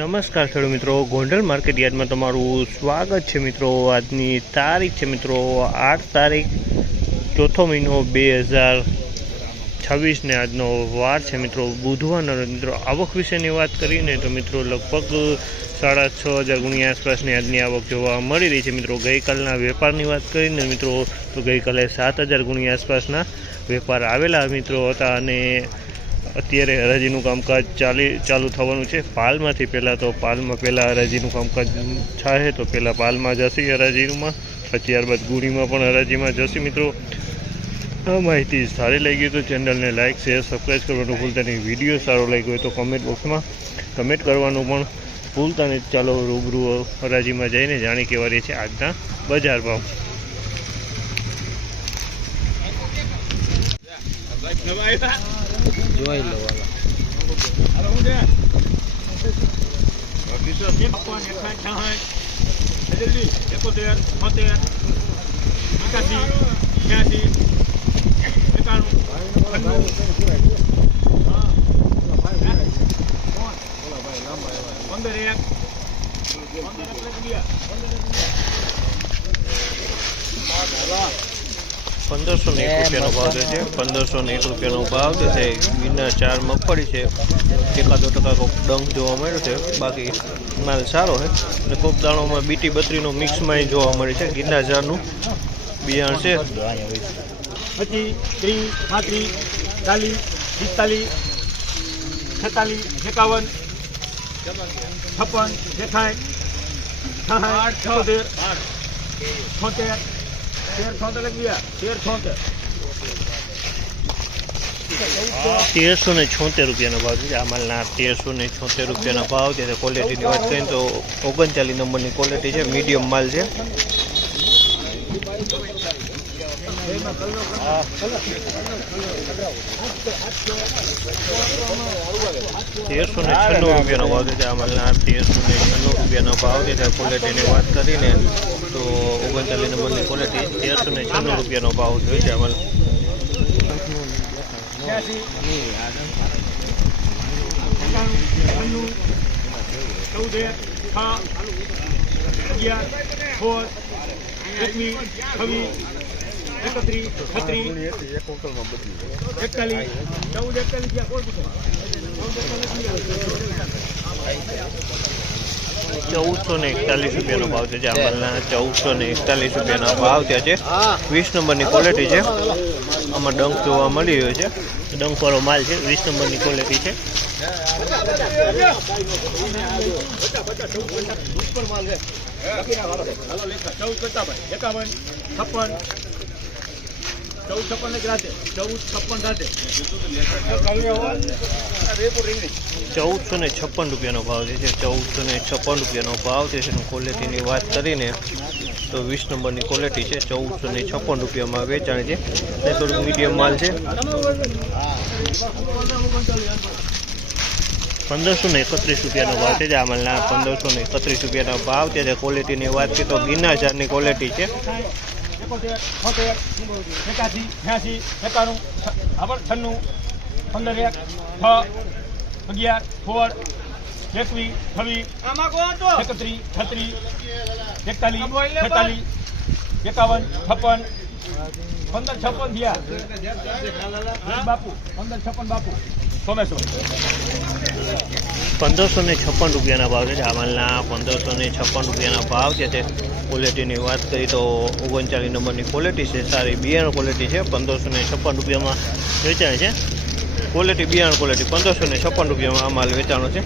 નમસ્કાર ખેડૂત મિત્રો, ગોંડલ માર્કેટ યાર્ડમાં તમારું સ્વાગત છે મિત્રો। આજની તારીખ છે મિત્રો 8 તારીખ ચોથો મહિનો 2026 ને આજનો વાર છે મિત્રો બુધવારનો। મિત્રો આવક વિશેની વાત કરીને તો મિત્રો લગભગ 6,500 ગુણી આસપાસની આજની આવક જોવા મળી રહી છે મિત્રો। ગઈકાલના વેપારની વાત કરીને મિત્રો તો ગઈકાલે 7,000 ગુણી આસપાસના વેપાર આવેલા મિત્રો હતા અને અત્યારે હરાજીનું કામકાજ ચાલુ થવાનું છે। પાલમાંથી પહેલાં તો પહેલાં હરાજીનું કામકાજ થાય તો પહેલાં પાલમાં જશે હરાજીમાં, ત્યારબાદ ગુણીમાં પણ હરાજીમાં જશે મિત્રો। આ માહિતી સારી લાગી તો ચેનલને લાઇક શેર સબસ્ક્રાઈબ કરવાનું ભૂલતા નહીં। વિડીયો સારો લાગ્યો હોય તો કમેન્ટ બોક્સમાં કમેન્ટ કરવાનું પણ ભૂલતા નહીં। ચાલો રૂબરૂ હરાજીમાં જઈને જાણી કેવા રહે છે આજના બજાર ભાવ। જોઈ લો ₹1,501 રૂપિયાનો ભાવ છે। ₹1,501 રૂપિયાનો ભાવ છે। ગિરનાર 4 મગફળી છે, 1-2% કોક ડંખ જોવા મળ્યો છે, બાકી માલ સારો છે અને કોક દાણોમાં બીટી 32નો મિક્સમાં જોવા મળે છે। ગિરનાર 4નું બિયાણ છે 25, 30, 35, 40, 45, 46, 57, 56, 58, 60, 1376 રૂપિયાનો ભાવ છે। આ માલના 1376 રૂપિયાના ભાવ છે। ક્વોલિટીની વાત કરીએ તો 39 નંબરની ક્વોલિટી છે, મીડિયમ માલ છે। 1396 રૂપિયાનો ભાવ છે। આ માલના 1396 રૂપિયાનો ભાવ છે। ક્વોલિટીની વાત કરીને તો 39 નંબરની ક્વોલિટી 1396 રૂપિયાનો ભાવ જોઈએ છે। અમારે 1441 રૂપિયાનો ભાવ છે। આ માલના 1441 રૂપિયાના ભાવ ત્યાં છે। 20 નંબરની ક્વોલિટી છે, આમાં ડંખ જોવા મળી રહ્યો છે, ડંખવાળો માલ છે, 20 નંબરની ક્વોલિટી છે। ₹1,456 રૂપિયાનો ભાવ છે। 1456 રૂપિયાનો ભાવ છે। ક્વોલિટીની વાત કરીને તો 20 નંબરની ક્વોલિટી છે, 1456 રૂપિયામાં વેચાણ છે। થોડુંક મીડિયમ માલ છે। 1,531 રૂપિયાનો ભાવ છે। આ માલના 1,531 રૂપિયાનો ભાવ છે। ક્વોલિટીની વાત કરીએ તો ગિરનાર 4ની ક્વોલિટી છે। 81, 87, 88, 91, 92, 93, 11, 16, 21, 26, 31, 36, 41, 46, 51, 56, 1556 થયા બાપુ, 1556 બાપુ 1,556 રૂપિયાના ભાવ છે। આ માલના 1,556 રૂપિયાના ભાવ છે। ક્વોલિટીની વાત કરી તો 39 નંબરની ક્વોલિટી છે, સારી બિયારણ ક્વોલિટી છે। 1,556 રૂપિયામાં વેચાય છે। ક્વોલિટી બિયારણ ક્વોલિટી 1,556 રૂપિયામાં આ માલ વેચાણો છે।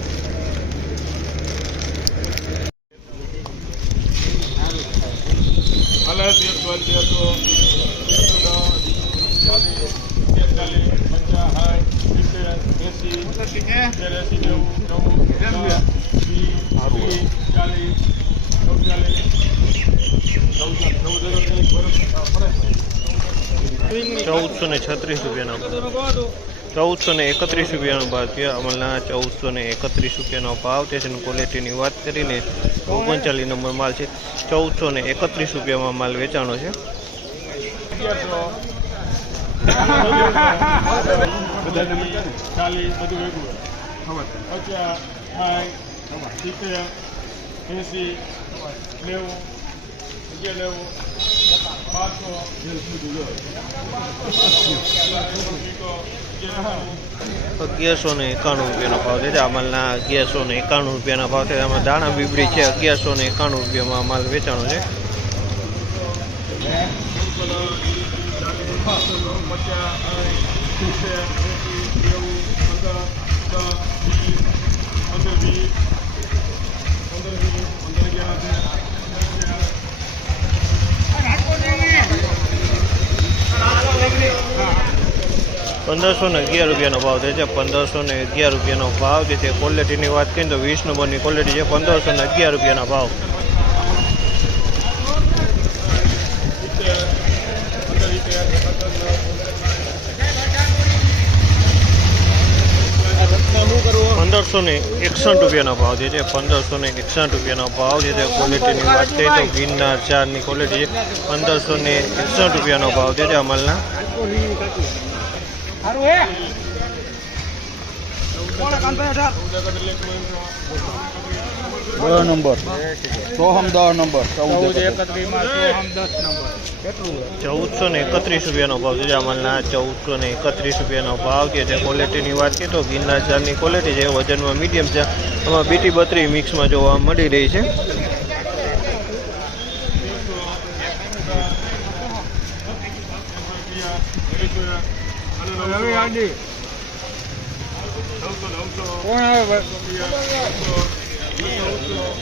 ₹1,436 રૂપિયાનો 1,431 રૂપિયાનો ભાવ છે। અમલના 1,431 રૂપિયાનો ભાવ છે। ક્વોલિટીની વાત કરીને 39 નંબર માલ છે, 1,431 રૂપિયામાં માલ વેચાણો છે। ચાલી બધું ભેગું 50, 60, 70, 80, 90, 11, ₹1191 ભાવ છે. આ માલના ₹1191 ભાવ છે. આમાં દાણા બીબડી છે ₹1191 માલ વેચાણો છે. ₹1511 ભાવ થાય છે. ₹1511 ભાવ જે છે. ક્વોલિટીની વાત કરીએ તો 20 નંબરની ક્વોલિટી છે. ₹1511 ભાવ. ₹1561 ભાવ જે છે. ₹1561 ભાવ જે છે. ક્વોલિટીની વાત કરીએ તો ગિરનાર 4ની ક્વોલિટી છે. ₹1561 ભાવ જે છે. અમલના નંબર સોહમ 10 નંબર ₹1431 ભાવ છે. અમલના ₹1431 ભાવ જે છે. ક્વોલિટીની વાત કરીએ તો ગિરનાર 4ની ક્વોલિટી છે. વજનમાં મીડિયમ છે. આમાં BT 32 મિક્સમાં જોવા મળી રહી છે.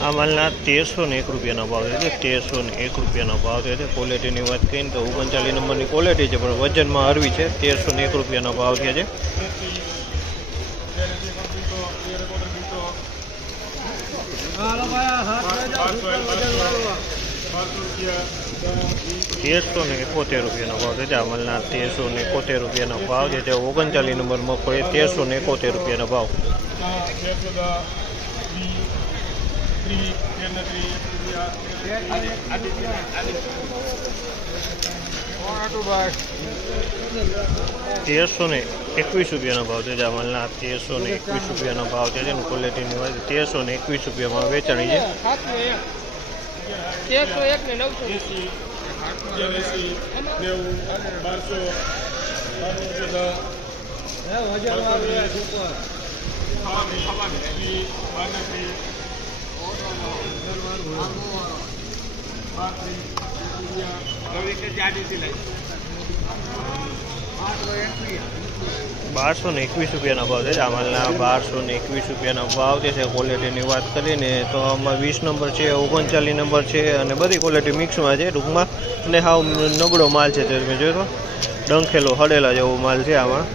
આ માલના ₹1301 ભાવ છે. ₹1301 ભાવ છે. ક્વોલિટીની વાત કરીએ તો 39 નંબરની ક્વોલિટી છે, પણ વજનમાં હરવી છે. ₹1301 ભાવ છે. ₹1371 ભાવ છે. આ માલના ₹1371 ભાવ છે. 39 નંબર મગફળી ₹1371 ભાવ. ₹1321 ભાવ છે. જામલના ₹1321 ભાવ છે. ક્વોલિટીની વાત ₹1321 વેચાણી છે. ₹1221 ભાવ છે. જામલના ₹1221 ભાવ જે છે. ક્વોલિટીની વાત કરીને તો આમાં 20 નંબર છે, 39 નંબર છે અને બધી ક્વોલિટી મિક્સમાં છે ટૂંકમાં. અને હાવ નબળો માલ છે. તમે જોયો ડંખેલો હડેલા જેવો માલ છે આમાં.